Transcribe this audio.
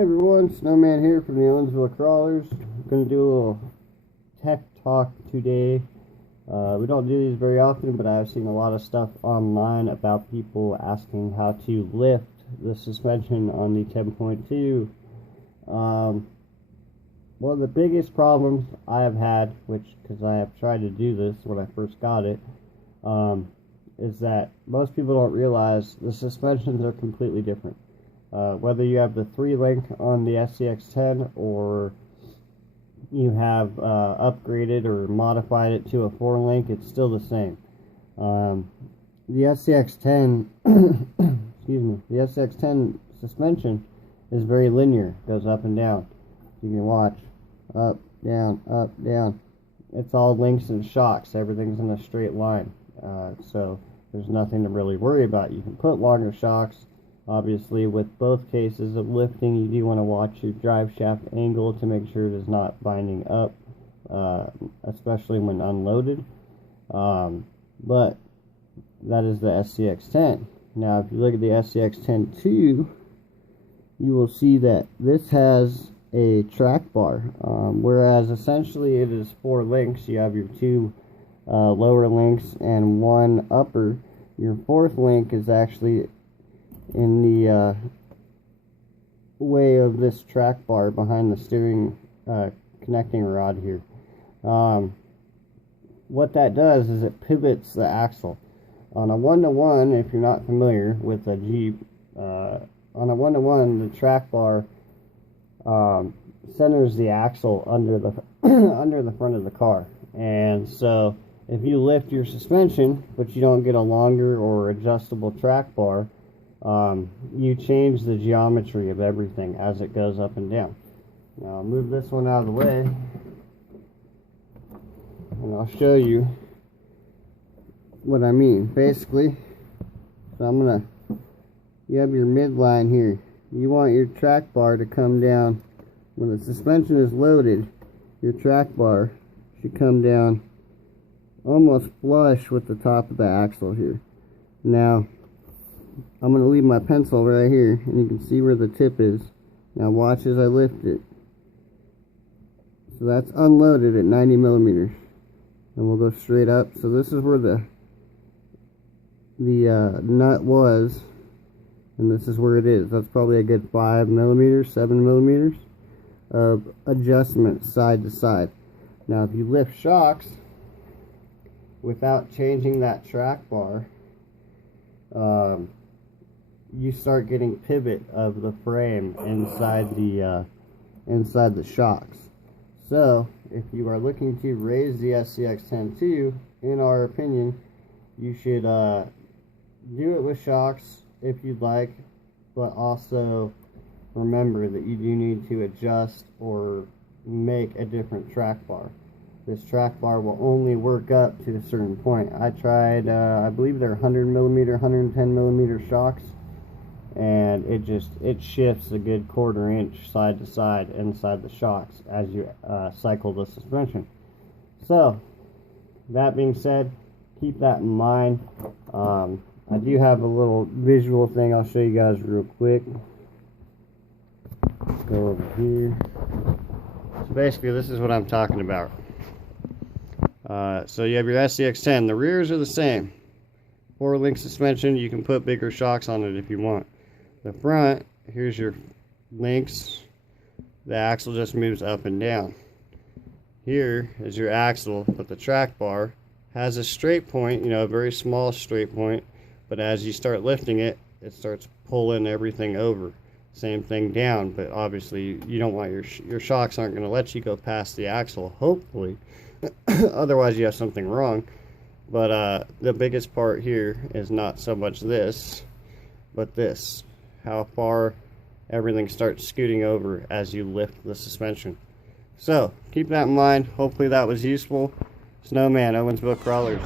everyone, Snowman here from the Owensville Crawlers. I'm going to do a little tech talk today. We don't do these very often, but I've seen a lot of stuff online about people asking how to lift the suspension on the 10.2. One of the biggest problems I have had, because I have tried to do this when I first got it, is that most people don't realize the suspensions are completely different. Whether you have the 3-link on the SCX10 or you have upgraded or modified it to a 4-link, it's still the same. The SCX10, excuse me, the SCX10 suspension is very linear, goes up and down. You can watch up, down, up, down. It's all links and shocks. Everything's in a straight line. So there's nothing to really worry about. You can put longer shocks. Obviously, with both cases of lifting, you do want to watch your drive shaft angle to make sure it is not binding up, especially when unloaded. But that is the SCX10. Now, if you look at the SCX10.2, you will see that this has a track bar, whereas essentially it is 4 links. You have your 2 lower links and 1 upper. Your 4th link is actually in the way of this track bar behind the steering connecting rod here. What that does is it pivots the axle. On a 1-to-1, if you're not familiar with a Jeep, on a 1-to-1, the track bar centers the axle under the under the front of the car, and so if you lift your suspension but you don't get a longer or adjustable track bar, you change the geometry of everything as it goes up and down. Now I'll move this one out of the way and I'll show you what I mean. Basically, so you have your midline here. You want your track bar to come down. When the suspension is loaded, your track bar should come down almost flush with the top of the axle here. Now, I'm going to leave my pencil right here, and you can see where the tip is. Now watch as I lift it. So that's unloaded at 90 millimeters. And we'll go straight up. So this is where the nut was, and this is where it is. That's probably a good 5 millimeters, 7 millimeters of adjustment side to side. Now if you lift shocks without changing that track bar, you start getting pivot of the frame inside the shocks. So if you are looking to raise the SCX10.2, in our opinion, you should do it with shocks if you'd like, but also remember that you do need to adjust or make a different track bar. This track bar will only work up to a certain point. I tried, I believe they're 100 millimeter, 110 millimeter shocks, and it shifts a good 1/4 inch side to side inside the shocks as you cycle the suspension. So that being said, keep that in mind. I do have a little visual thing I'll show you guys real quick. Let's go over here. So basically this is what I'm talking about. So you have your SCX10. The rears are the same. 4-link suspension. You can put bigger shocks on it if you want. The front, here's your links. The axle just moves up and down. Here is your axle, but the track bar has a straight point, a very small straight point, but as you start lifting it, it starts pulling everything over. Same thing down, but obviously you don't want your shocks aren't going to let you go past the axle, hopefully. Otherwise you have something wrong. But the biggest part here is not so much this, but this. How far everything starts scooting over as you lift the suspension. So keep that in mind. Hopefully that was useful. Snowman, Owensville Crawlers.